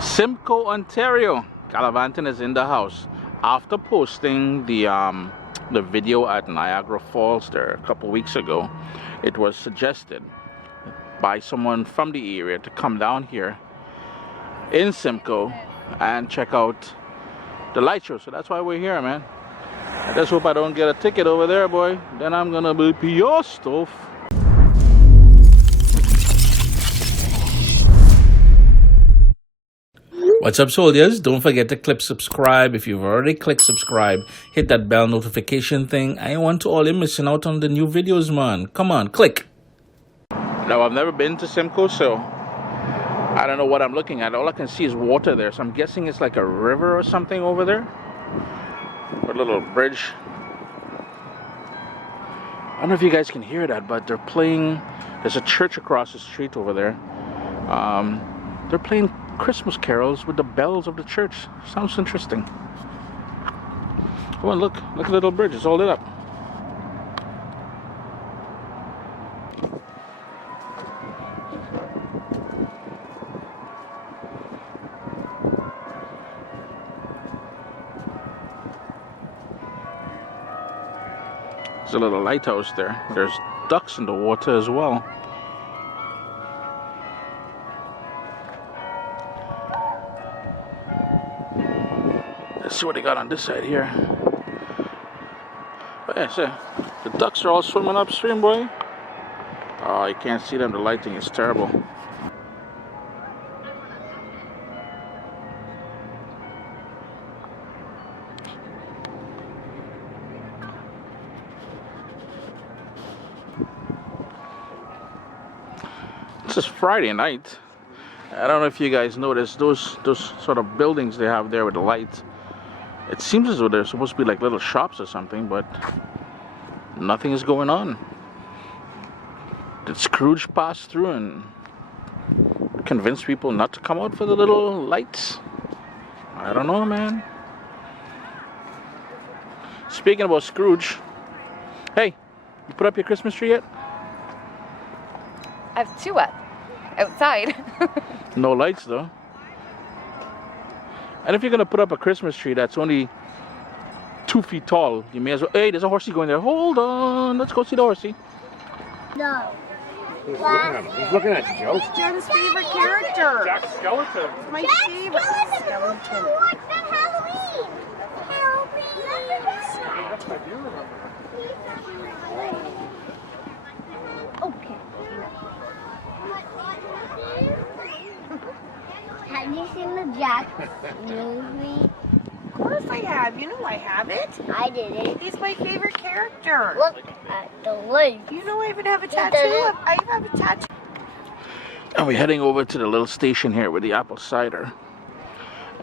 Simcoe Ontario, Gallivanting is in the house. After posting the video at Niagara Falls there a couple weeks ago, it was suggested by someone from the area to come down here in Simcoe and check out the light show. So that's why we're here, man. I just hope I don't get a ticket over there, boy. Then I'm gonna be pissed off. What's up, soldiers? Don't forget to click subscribe. If you've already clicked subscribe, hit that bell notification thing. I want to all you missing out on the new videos, man. Come on, click. Now, I've never been to Simcoe, so I don't know what I'm looking at. All I can see is water there, so I'm guessing it's like a river or something over there. Or a little bridge. I don't know if you guys can hear that, but they're playing. There's a church across the street over there. They're playing Christmas carols with the bells of the church. Sounds interesting. Come on, look at the little bridge. It's all lit up. There's a little lighthouse there. There's ducks in the water as well. Let's see what they got on this side here. Oh yeah, see, the ducks are all swimming upstream, boy. Oh, you can't see them. The lighting is terrible. This is Friday night. I don't know if you guys noticed those sort of buildings they have there with the lights. It seems as though they're supposed to be like little shops or something, but nothing is going on. Did Scrooge pass through and convince people not to come out for the little lights? I don't know, man. Speaking about Scrooge, hey, you put up your Christmas tree yet? I have two up outside. No lights though. And if you're gonna put up a Christmas tree that's only 2 feet tall, you may as well. Hey, there's a horsey going there. Hold on, let's go see the horsey. No. Who's looking at him? Who's looking at you, Joe? It's Jen's favorite character. Jack Skeleton. It's my favorite. Watch the Halloween. That's what I do remember. Okay. Have you seen the Jack movie? Of course I have. You know I have it. I did it. He's my favorite character. Look at the lake. You know I even have a tattoo. I have a tattoo. And we're heading over to the little station here with the apple cider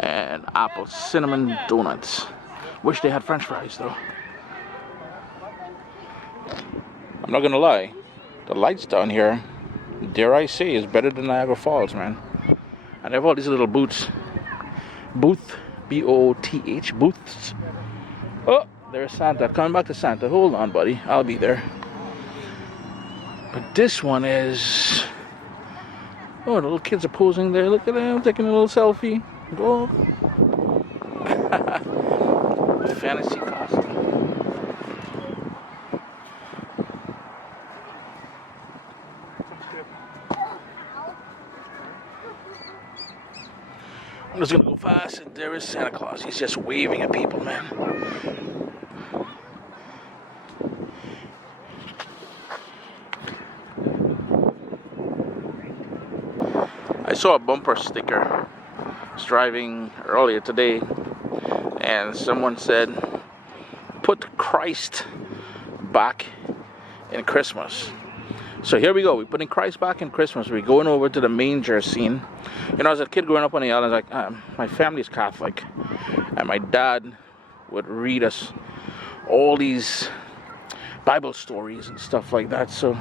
and apple cinnamon donuts. Wish they had French fries though. I'm not gonna lie, the lights down here, dare I say, is better than Niagara Falls, man. And they have all these little booths. Booth, B-O-O-T-H, booths. Oh, there's Santa. Coming back to Santa. Hold on, buddy. I'll be there. But this one is... Oh, the little kids are posing there. Look at them, taking a little selfie. Go. Fantasy costume. I'm just gonna go fast, and there is Santa Claus. He's just waving at people, man. I saw a bumper sticker. I was driving earlier today, and someone said, "Put Christ back in Christmas." So here we go. We're putting Christ back in Christmas. We're going over to the manger scene. You know, as a kid growing up on the island, like my family's Catholic, and my dad would read us all these Bible stories and stuff like that. So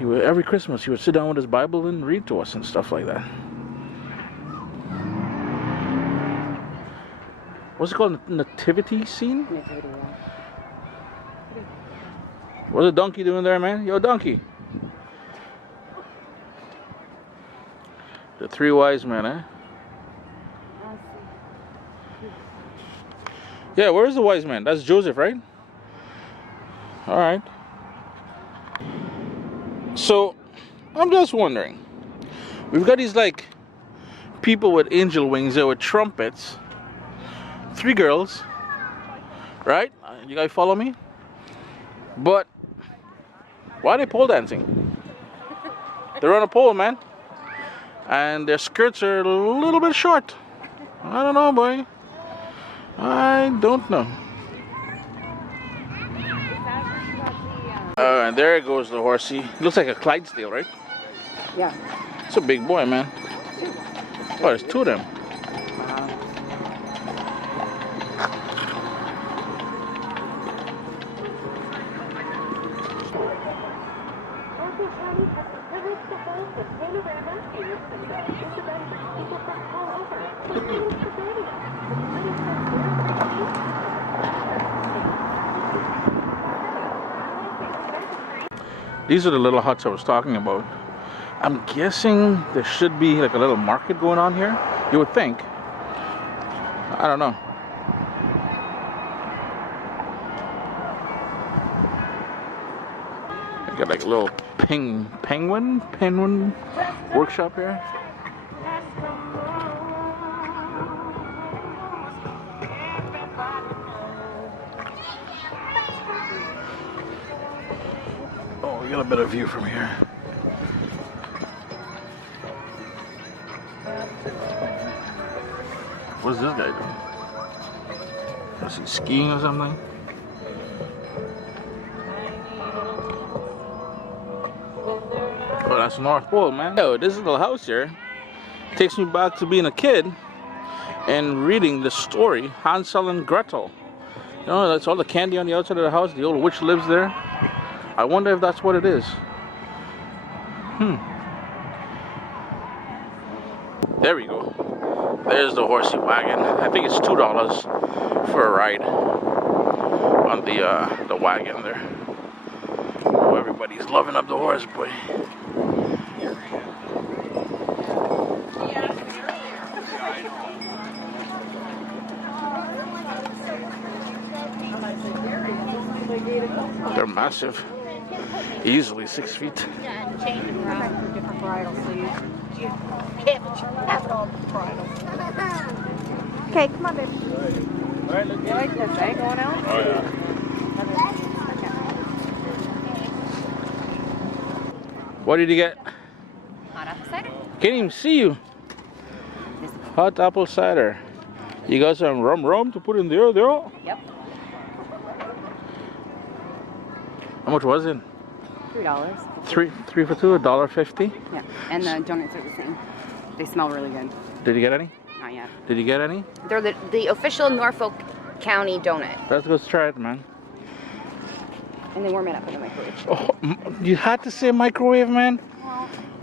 every Christmas he would sit down with his Bible and read to us and stuff like that. What's it called? Nativity scene? What's the donkey doing there, man? Yo, donkey. The three wise men, eh? Yeah, where's the wise man? That's Joseph, right? All right. So, I'm just wondering. We've got these like people with angel wings there with trumpets. 3 girls, right? You guys follow me? But why are they pole dancing? They're on a pole, man. And their skirts are a little bit short. I don't know, boy. I don't know. And there goes the horsey. Looks like a Clydesdale, right? Yeah. It's a big boy, man. Oh, there's 2 of them. These are the little huts I was talking about. I'm guessing there should be like a little market going on here. You would think. I don't know. I got like a little penguin workshop here. Oh, we got a better view from here. What's this guy doing? Is he skiing or something? Oh, that's North Pole, man. Yo, this little house here takes me back to being a kid and reading the story Hansel and Gretel. You know, that's all the candy on the outside of the house. The old witch lives there. I wonder if that's what it is. There we go. There's the horsey wagon. I think it's $2 for a ride on the wagon there. Oh, everybody's loving up the horse, boy. They're massive. Easily 6 feet. Changing around for different bridles, so you can't have it all bridles. Okay, come on, baby. You like this, eh? Going out? Oh, yeah. What did you get? Hot apple cider. Can't even see you. Hot apple cider. You got some rum to put in there? Yep. How much was it? $3. Three for $2, $1.50. Yeah. And the donuts are the same. They smell really good. Did you get any? Not yet. Did you get any? They're the official Norfolk County donut. Let's go try it, man. And they warm it up in the microwave. Oh, you had to say microwave, man?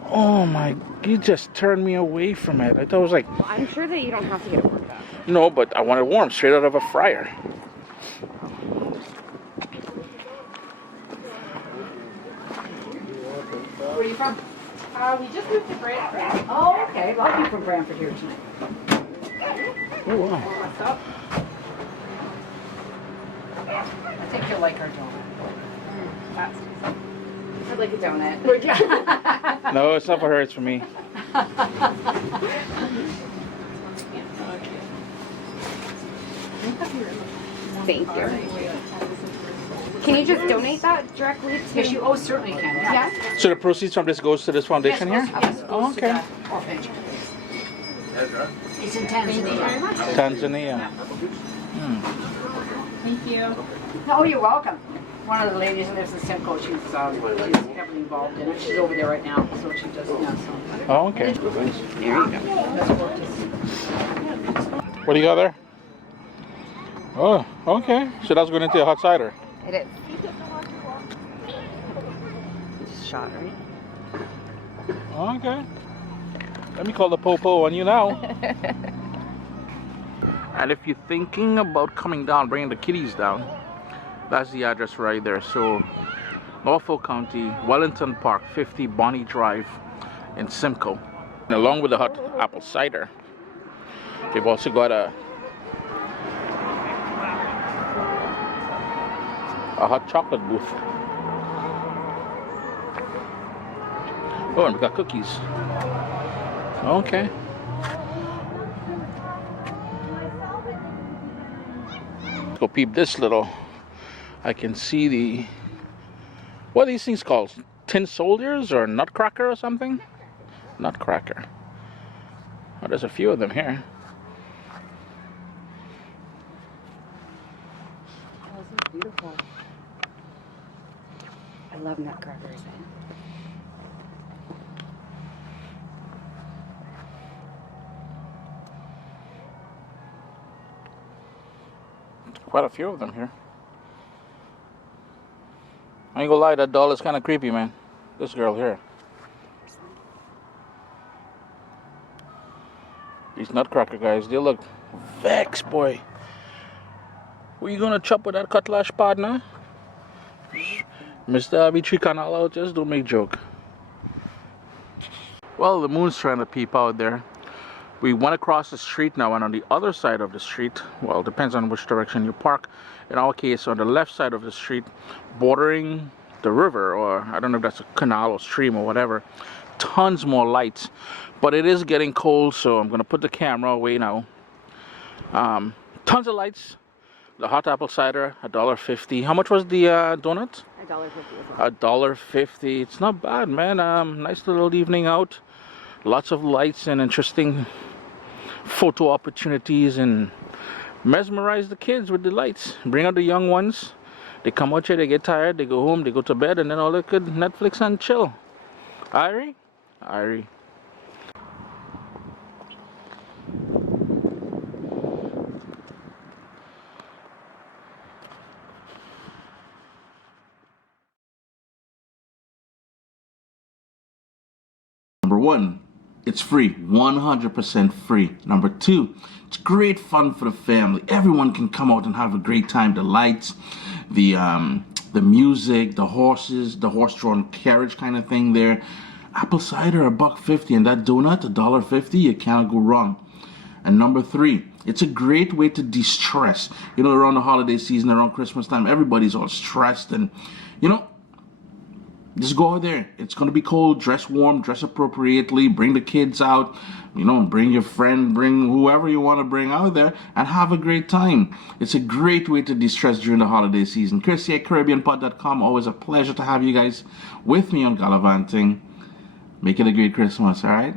Oh my, you just turned me away from it. I thought it was like... Well, I'm sure that you don't have to get it warmed up. No, but I want it warm, straight out of a fryer. Where are you from? We just moved to Brantford. Oh, okay. A lot of people from Brantford here tonight. Oh, wow. I think you'll like our donut. That's I'd like a donut. No, it's not for her, it's for me. Thank you. Can you just donate that directly to... Yes, you certainly can. Yeah? So the proceeds from this goes to this foundation here? Yes, Oh, okay. orphanage. It's in Tanzania. Tanzania. Thank you. Oh, you're welcome. One of the ladies who lives in Simcoe, she's heavily involved in it. She's over there right now, so she does so. Oh, okay. There you go. What do you got there? Oh, okay. So that's going into a hot cider. It is. Just shot, right? Okay. Let me call the po-po on you now. And if you're thinking about coming down, bringing the kiddies down, that's the address right there. So, Norfolk County, Wellington Park, 50 Bonnie Drive in Simcoe. And along with the hot apple cider, they've also got a a hot chocolate booth. Oh, and we got cookies. Okay. Let's go peep this little. I can see the. What are these things called? Tin soldiers or nutcracker or something? Nutcracker. Oh, there's a few of them here. Oh, this is beautiful. I love nutcrackers. Quite a few of them here. I ain't gonna lie, that doll is kind of creepy, man. This girl here. These nutcracker guys, they look vexed, boy. Were you gonna chop with that cutlass, partner? Mr. Abitri Canal, just don't make joke. Well, the moon's trying to peep out there. We went across the street now, and on the other side of the street, well, it depends on which direction you park. In our case, on the left side of the street, bordering the river, or I don't know if that's a canal or stream or whatever, tons more lights. But it is getting cold, so I'm gonna put the camera away now. Tons of lights. The hot apple cider, $1.50. How much was the donut? $1.50. $1.50. It's not bad, man. Nice little evening out. Lots of lights and interesting photo opportunities, and mesmerize the kids with the lights. Bring out the young ones. They come out here, they get tired, they go home, they go to bed, and then all they could Netflix and chill. Irie? Irie. Number one, it's free, 100% free. Number two, it's great fun for the family. Everyone can come out and have a great time. The lights, the music, the horses, the horse-drawn carriage kind of thing there. Apple cider, $1.50, and that donut, $1.50. You can't go wrong. And number three, it's a great way to de-stress. You know, around the holiday season, around Christmas time, everybody's all stressed, and you know, just go out there. It's going to be cold. Dress warm, dress appropriately, bring the kids out, you know, bring your friend, bring whoever you want to bring out there, and have a great time. It's a great way to de-stress during the holiday season. Chris here, CaribbeanPod.com. Always a pleasure to have you guys with me on Gallivanting. Make it a great Christmas, all right?